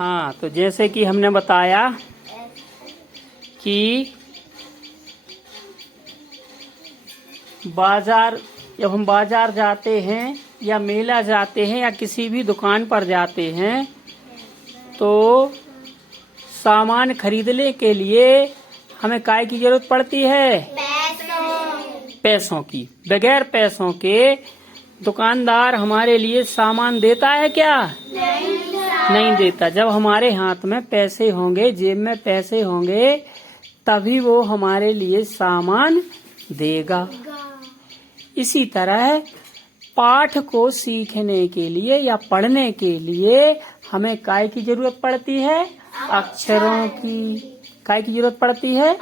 हाँ, तो जैसे कि हमने बताया कि बाजार, जब हम बाजार जाते हैं या मेला जाते हैं या किसी भी दुकान पर जाते हैं तो सामान खरीदने के लिए हमें काय की जरूरत पड़ती है? पैसों की। बगैर पैसों के दुकानदार हमारे लिए सामान देता है क्या? नहीं देता। जब हमारे हाथ में पैसे होंगे, जेब में पैसे होंगे, तभी वो हमारे लिए सामान देगा। इसी तरह पाठ को सीखने के लिए या पढ़ने के लिए हमें काय की जरूरत पड़ती है? अक्षरों की। काय की जरूरत पड़ती है?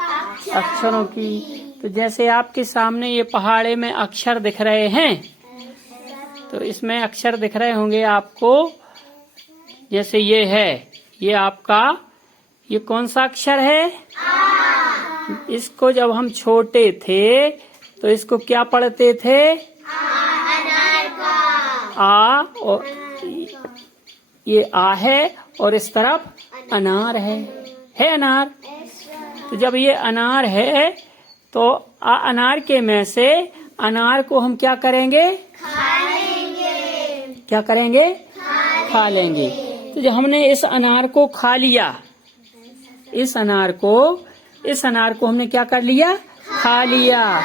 अक्षरों की। तो जैसे आपके सामने ये पहाड़े में अक्षर दिख रहे हैं, तो इसमें अक्षर दिख रहे होंगे आपको। जैसे ये है, ये आपका, ये कौन सा अक्षर है? इसको जब हम छोटे थे तो इसको क्या पढ़ते थे? आ, और ये आ है और इस तरफ अनार है अनार। तो जब ये अनार है तो अनार के में से अनार को हम क्या करेंगे? क्या करेंगे? खा लेंगे। तो जब हमने इस अनार को खा लिया, इस अनार को हमने क्या कर लिया? खा लिया।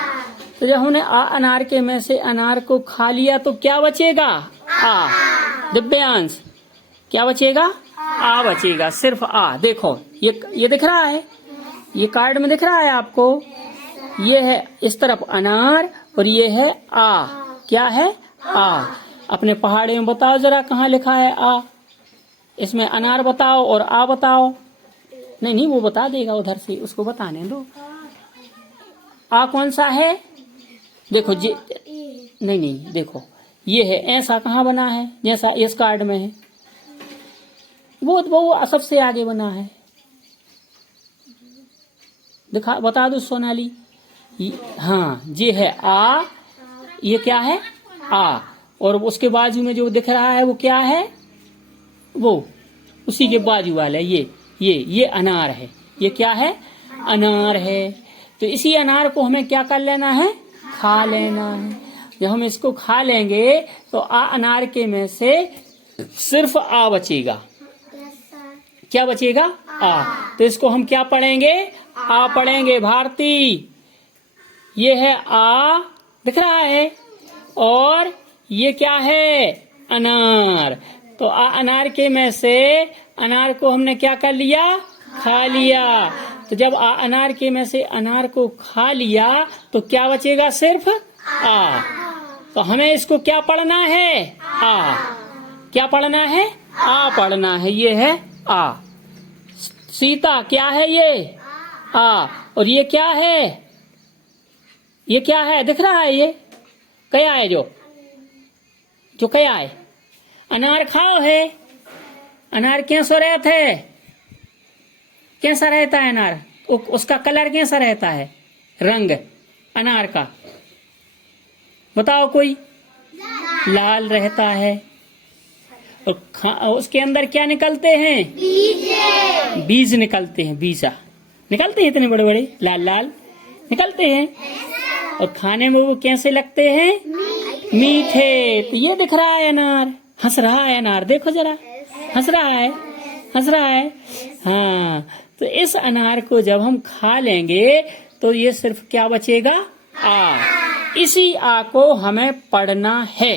तो जब हमने अनार के में से अनार को खा लिया तो क्या बचेगा? आ। दिव्यांश, क्या बचेगा? आ बचेगा, सिर्फ आ। देखो ये दिख रहा है, ये कार्ड में दिख रहा है आपको। ये है इस तरफ अनार और ये है आ। क्या है? आ। अपने पहाड़े में बताओ जरा कहाँ लिखा है आ? इसमें अनार बताओ और आ बताओ। नहीं, वो बता देगा उधर से, उसको बताने दो। आ कौन सा है? देखो जी, नहीं, देखो ये है। ऐसा कहाँ बना है जैसा इस कार्ड में है? वो सबसे आगे बना है। दिखा, बता दो सोनाली। हाँ, ये है आ। ये क्या है? आ। और उसके बाजू में जो दिख रहा है वो क्या है? वो उसी के बाजू वाला ये अनार है। ये क्या है? अनार है। तो इसी अनार को हमें क्या कर लेना है? खा लेना है। जब हम इसको खा लेंगे तो अनार के में से सिर्फ आ बचेगा। क्या बचेगा? आ। तो इसको हम क्या पढ़ेंगे? आ पढ़ेंगे। भारती, ये है आ, दिख रहा है, और ये क्या है? अनार। तो अनार के में से अनार को हमने क्या कर लिया? खा लिया। तो जब अनार के में से अनार को खा लिया तो क्या बचेगा? सिर्फ आ। तो हमें इसको क्या पढ़ना है? आ। क्या पढ़ना है? आ पढ़ना है। ये है आ। सीता, क्या है ये? आ। और ये क्या है? ये क्या है? दिख रहा है? ये क्या है? जो क्या है? अनार खाओ है। अनार कैसा रहता है? कैसा रहता है अनार? उसका कलर कैसा रहता है? रंग अनार का बताओ कोई? लाल रहता है। और उसके अंदर क्या निकलते हैं? बीज निकलते हैं। बीजा निकलते हैं, इतने बड़े बड़े लाल लाल निकलते हैं। और खाने में वो कैसे लगते हैं? मीठे। तो ये दिख रहा है अनार, हंस रहा है अनार। देखो जरा, हंस रहा है। हाँ, तो इस अनार को जब हम खा लेंगे तो ये सिर्फ क्या बचेगा? आ। इसी आ को हमें पढ़ना है।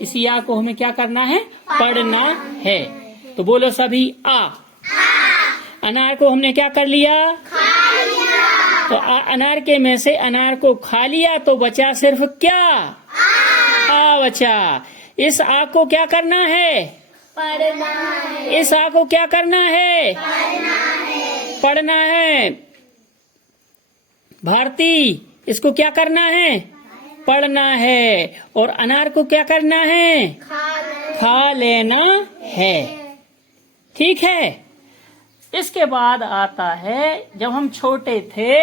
इसी आ को हमें क्या करना है? पढ़ना है। तो बोलो सभी आ। अनार को हमने क्या कर लिया? खा लिया। तो अनार के में से अनार को खा लिया तो बचा सिर्फ क्या? आ बचा। इस आ को क्या करना है? पढ़ना है। इस आ को क्या करना है? पढ़ना है। भारती, इसको क्या करना है? पढ़ना है। और अनार को क्या करना है? खा लेना है। ठीक है। इसके बाद आता है, जब हम छोटे थे,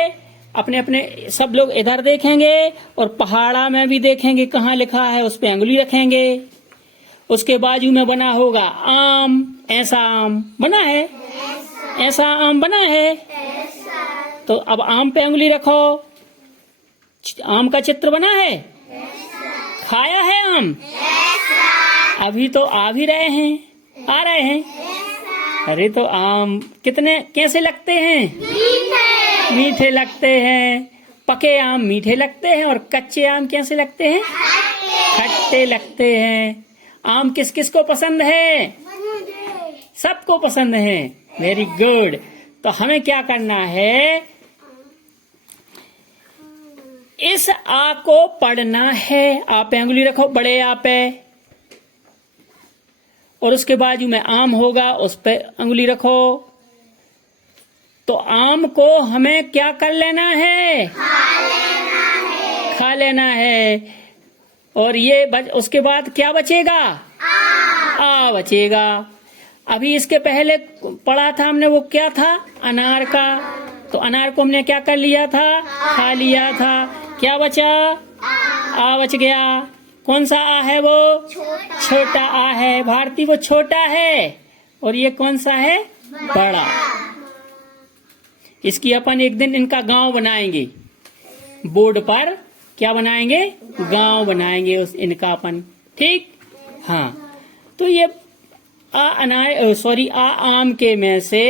अपने अपने सब लोग इधर देखेंगे और पहाड़ा में भी देखेंगे कहाँ लिखा है, उस पे अंगुली रखेंगे उसके बाजू में बना होगा आम, ऐसा आम बना है, ऐसा आम बना है। तो अब आम पे उंगली रखो, आम का चित्र बना है, खाया है आम, अभी तो आ भी रहे हैं, आ रहे हैं। अरे तो आम कितने कैसे लगते हैं? मीठे लगते हैं। पके आम मीठे लगते हैं और कच्चे आम कैसे लगते हैं? खट्टे लगते हैं। आम किस किस को पसंद है? सबको पसंद है। Very good. तो हमें क्या करना है? इस आ को पढ़ना है। आ पे उंगली रखो, बड़े आ पे, और उसके बाजू में आम होगा, उस पे उंगली रखो। तो आम को हमें क्या कर लेना है? खा लेना है। और ये उसके बाद क्या बचेगा? आ बचेगा। अभी इसके पहले पढ़ा था हमने, वो क्या था? अनार का। तो अनार को हमने क्या कर लिया था? खा लिया था। क्या बचा? आ बच गया। कौन सा आ है वो? छोटा आ है। भारती वो छोटा है, और ये कौन सा है? बड़ा। इसकी अपन एक दिन इनका गांव बनाएंगे, बोर्ड पर क्या बनाएंगे? गांव बनाएंगे उस इनका अपन, ठीक? हाँ। तो ये आ आम के में से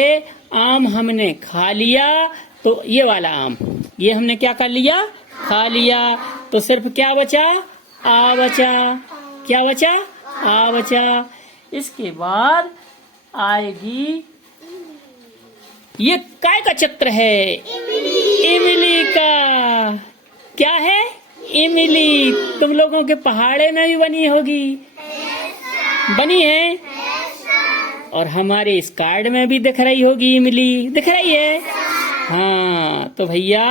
आम हमने खा लिया, तो ये वाला आम, ये हमने क्या कर लिया? खा लिया। तो सिर्फ क्या बचा? आ बचा। क्या बचा? आ बचा। इसके बाद आएगी, ये काय का चित्र है? इमली का। क्या है? इमली। तुम लोगों के पहाड़े में भी बनी होगी, बनी है, और हमारे इस कार्ड में भी दिख रही होगी इमली, दिख रही है। हाँ, तो भैया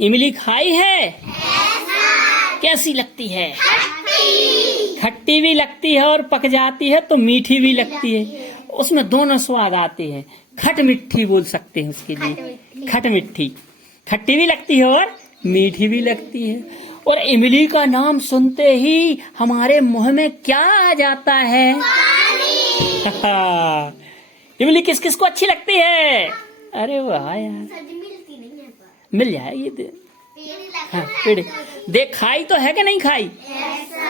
इमली खाई है? कैसी लगती है? खट्टी भी लगती है, और पक जाती है तो मीठी भी लगती है। उसमें दोनों स्वाद आते हैं। खट मिट्ठी बोल सकते हैं उसके लिए, खट मिट्ठी। खट्टी भी लगती है और मीठी भी लगती है। और इमली का नाम सुनते ही हमारे मुंह में क्या आ जाता है? इमली किस किस को अच्छी लगती है? अरे वाह यार, मिल जाएगी। हाँ, पेड़ देख, खाई तो है कि नहीं खाई?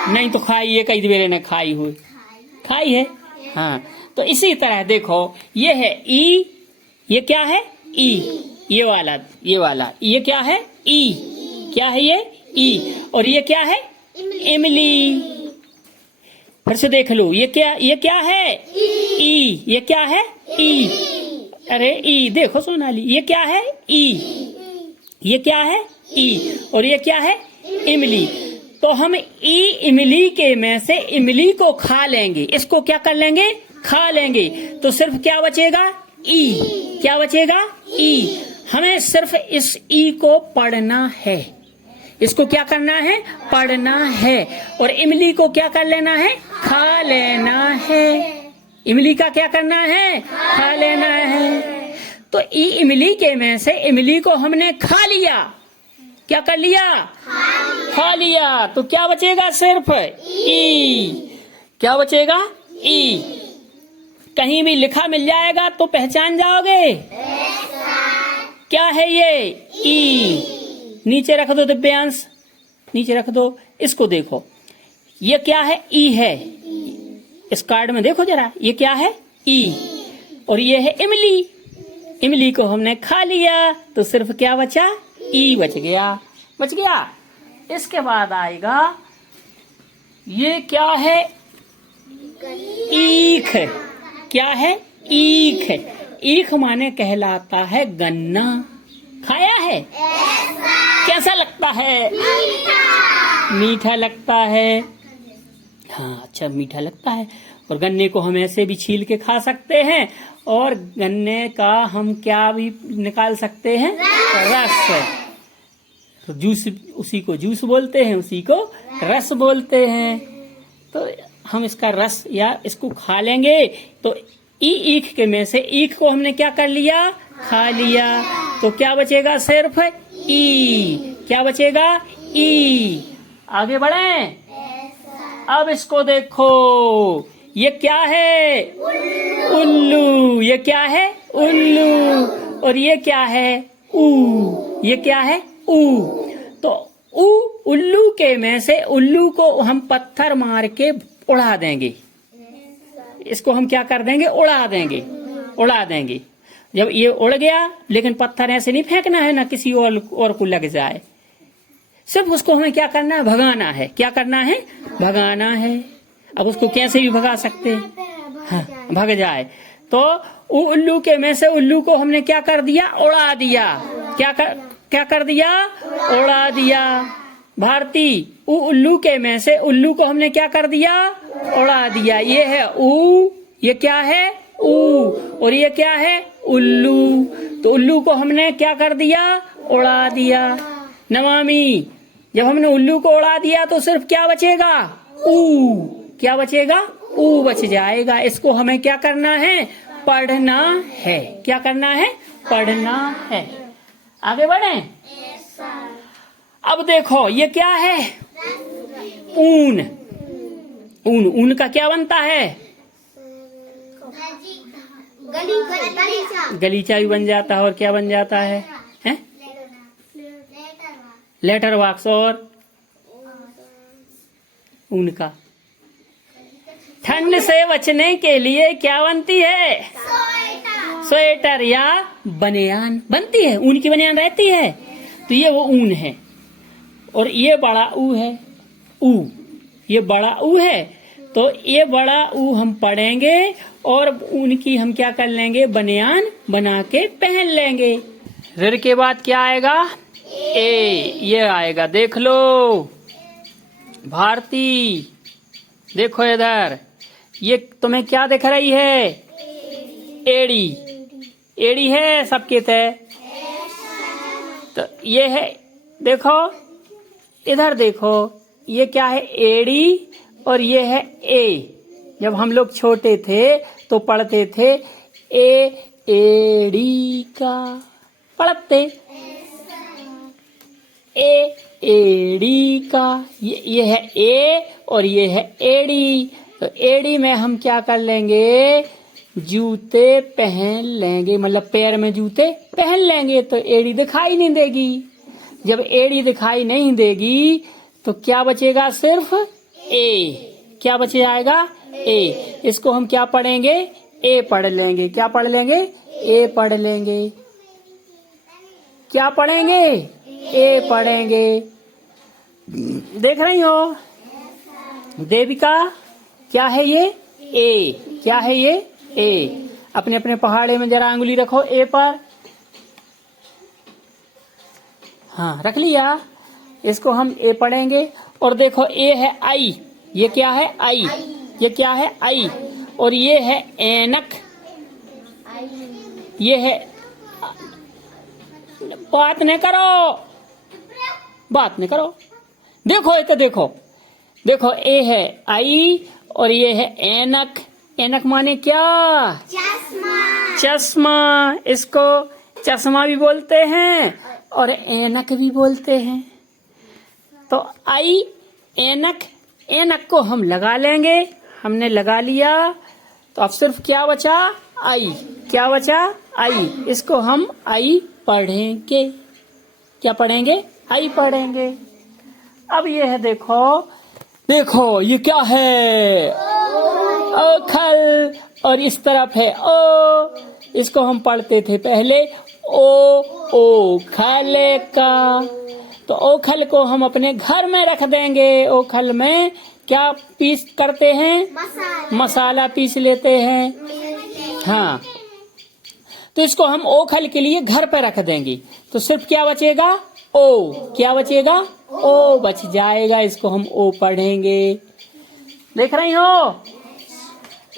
नहीं तो खाई है, कई मेरे ने खाई हुई, खाई है। हाँ, तो इसी तरह देखो, ये है ई, ये क्या है? ई। ये वाला, ये क्या है? ई। क्या है ये? ई। और ये क्या है? इमली। फिर से देख लो, ये क्या है? ई। ये क्या है? ई। अरे ई, देखो सोनाली, ये क्या है? ई। ये क्या है? ई। और ये क्या है? इमली। तो हम ई इमली के में से इमली को खा लेंगे, इसको क्या कर लेंगे? खा लेंगे। तो सिर्फ क्या बचेगा? ई। क्या बचेगा? ई। हमें सिर्फ इस ई को पढ़ना है। इसको क्या करना है? पढ़ना है। और इमली को क्या कर लेना है? खा लेना है। इमली का क्या करना है? खा लेना है। तो ई इमली के में से इमली को हमने खा लिया। क्या कर लिया? खा लिया। तो क्या बचेगा? सिर्फ ई। क्या बचेगा? ई। कहीं भी लिखा मिल जाएगा तो पहचान जाओगे? क्या है ये? ई। नीचे रख दो दिव्यांश, नीचे रख दो। इसको देखो, ये क्या है? ई है। इस कार्ड में देखो जरा, ये क्या है? ई। और ये है इमली। इमली को हमने खा लिया, तो सिर्फ क्या बचा? ई बच गया। बच गया। इसके बाद आएगा, ये क्या है? ईख। क्या है? ईख। ईख माने कहलाता है गन्ना। खाया है? कैसा लगता है? मीठा लगता है। हाँ, अच्छा, मीठा लगता है। और गन्ने को हम ऐसे भी छील के खा सकते हैं, और गन्ने का हम क्या भी निकाल सकते हैं? रस। तो जूस, उसी को जूस बोलते हैं, उसी को रस बोलते हैं। तो हम इसका रस या इसको खा लेंगे। तो ईख के में से ईख को हमने क्या कर लिया? खा लिया। तो क्या बचेगा? सिर्फ ई। क्या बचेगा? ई। आगे बढ़े। अब इसको देखो, ये क्या है? उल्लू। ये क्या है? उल्लू। और ये क्या है? ऊ। ये क्या है? ऊ। तो ऊ, उल्लू के में से उल्लू को हम पत्थर मार के उड़ा देंगे। इसको हम क्या कर देंगे? उड़ा देंगे। उड़ा देंगे। जब ये उड़ गया, लेकिन पत्थर ऐसे नहीं फेंकना है ना किसी और को लग जाए, सिर्फ उसको हमें क्या करना है? भगाना है। क्या करना है? भगाना है। अब उसको कैसे भी भगा सकते हैं, हाँ, भग जाए। तो उल्लू के में से उल्लू को हमने क्या कर दिया? उड़ा दिया। क्या कर दिया? उड़ा दिया। भारती, उल्लू के में से उल्लू को हमने क्या कर दिया? उड़ा दिया। ये है ऊ। ये क्या है? ऊ। और ये क्या है? उल्लू। तो उल्लू को हमने क्या कर दिया? उड़ा दिया। नमामि, जब हमने उल्लू को उड़ा दिया तो सिर्फ क्या बचेगा? ऊ। क्या बचेगा? ऊ बच जाएगा। इसको हमें क्या करना है? पढ़ना है। क्या करना है? पढ़ना है। आगे बढ़े। अब देखो, ये क्या है? ऊन। ऊन। ऊन का क्या बनता है? गलीचा भी बन जाता है। और क्या बन जाता है? Letter box. और ऊन का ठंड से बचने के लिए क्या बनती है? स्वेटर या बनियान बनती है। ऊन की बनियान रहती है। तो ये वो ऊन है। और ये बड़ा ऊ है। ऊ। ये बड़ा ऊ है। तो ये बड़ा ऊ हम पढ़ेंगे और ऊन की हम क्या कर लेंगे? बनियान बना के पहन लेंगे। ऋ के बाद क्या आएगा? ए। ये आएगा। देख लो भारती, देखो इधर, ये तुम्हें क्या दिख रही है? एड़ी। एड़ी है सबके तय। तो ये है, देखो इधर देखो, ये क्या है? एड़ी। और ये है ए। जब हम लोग छोटे थे तो पढ़ते थे एड़ी का, पढ़ते एड़ी का। ये है ए और ये है एड़ी। तो एड़ी में हम क्या कर लेंगे? जूते पहन लेंगे, मतलब पैर में जूते पहन लेंगे तो एड़ी दिखाई नहीं देगी। जब एड़ी दिखाई नहीं देगी तो क्या बचेगा? सिर्फ ए। क्या बच जाएगा? ए। इसको हम क्या पढ़ेंगे? ए पढ़ लेंगे। क्या पढ़ लेंगे? ए पढ़ लेंगे। क्या पढ़ेंगे? ए पढ़ेंगे। देख रही हो देविका, क्या है ये? ए। क्या है ये? ए। अपने अपने पहाड़े में जरा अंगुली रखो ए पर। हाँ, रख लिया। इसको हम ए पढ़ेंगे। और देखो ए है आई। ये क्या है? आई। ये क्या है? आई। और ये है ऐनक। ये है, बात नहीं करो, बात नहीं करो। देखो एक, देखो देखो, ए है आई और ये है ऐनक। ऐनक माने क्या? चश्मा। चश्मा। इसको चश्मा भी बोलते हैं और ऐनक भी बोलते हैं। तो आई, ऐनक। ऐनक को हम लगा लेंगे। हमने लगा लिया तो अब सिर्फ क्या बचा? आई। क्या बचा? आई। इसको हम आई पढ़ेंगे। क्या पढ़ेंगे? आई पढ़ेंगे। अब ये है, देखो देखो, ये क्या है? ओखल। और इस तरफ है ओ। इसको हम पढ़ते थे पहले ओखल का। तो ओखल को हम अपने घर में रख देंगे। ओखल में क्या पीस करते हैं? मसाला पीस लेते हैं। हाँ, तो इसको हम ओखल के लिए घर पे रख देंगे। तो सिर्फ क्या बचेगा? ओ। क्या बचेगा? ओ बच जाएगा। इसको हम ओ पढ़ेंगे। देख रही हो?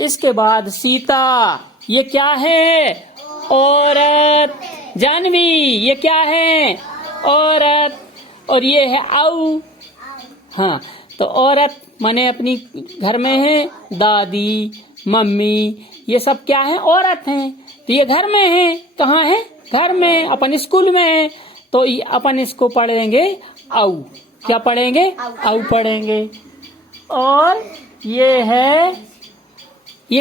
इसके बाद सीता। ये क्या है? औरत। जानवी, ये क्या है? औरत। और ये है आऊ। हाँ, तो औरत माने अपनी घर में है। दादी, मम्मी, ये सब क्या है? औरत हैं। तो ये घर में है। कहाँ है? घर में। अपन स्कूल में है तो अपन इसको पढ़ेंगे आऊ। क्या पढ़ेंगे? आऊ पढ़ेंगे। और ये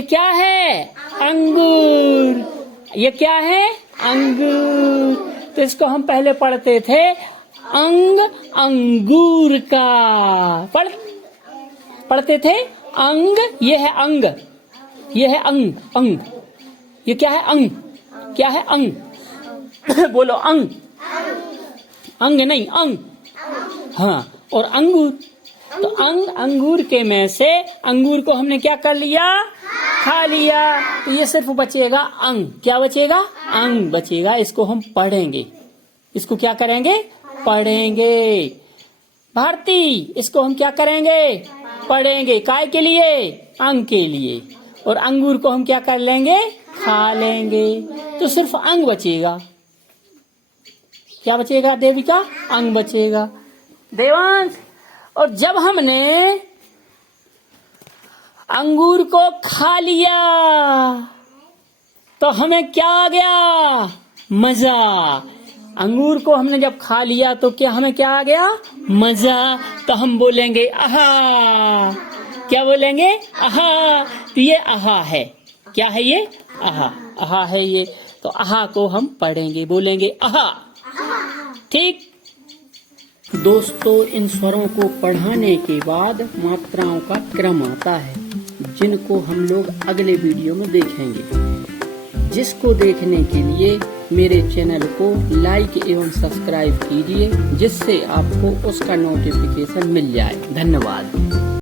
क्या है? अंगूर। ये क्या है? अंगूर। तो इसको हम पहले पढ़ते थे अंगूर का। पढ़ते थे अंग। ये है अंग। ये है अंग। ये क्या है? अंग। क्या है? अंग। बोलो अंग। अंग नहीं, अंग। हाँ, और अंगूर। तो अंगूर के में से अंगूर को हमने क्या कर लिया? खा लिया। तो ये सिर्फ बचेगा अंग। क्या बचेगा? अंग बचेगा। इसको हम पढ़ेंगे। इसको क्या करेंगे? पढ़ेंगे। भारती, इसको हम क्या करेंगे? पढ़ेंगे। काय के लिए? अंग के लिए। और अंगूर को हम क्या कर लेंगे? खा लेंगे। तो सिर्फ अंग बचेगा। क्या बचेगा देविका? अंग बचेगा। देवांश, और जब हमने अंगूर को खा लिया तो हमें क्या आ गया? मजा। अंगूर को हमने जब खा लिया तो क्या हमें क्या आ गया? मजा। तो हम बोलेंगे आहा। क्या बोलेंगे? आहा। तो ये आहा है। क्या है ये? आहा। आहा है ये। तो आहा को हम पढ़ेंगे, बोलेंगे आहा। ठीक दोस्तों, इन स्वरों को पढ़ाने के बाद मात्राओं का क्रम आता है, जिनको हम लोग अगले वीडियो में देखेंगे। जिसको देखने के लिए मेरे चैनल को लाइक एवं सब्सक्राइब कीजिए, जिससे आपको उसका नोटिफिकेशन मिल जाए। धन्यवाद।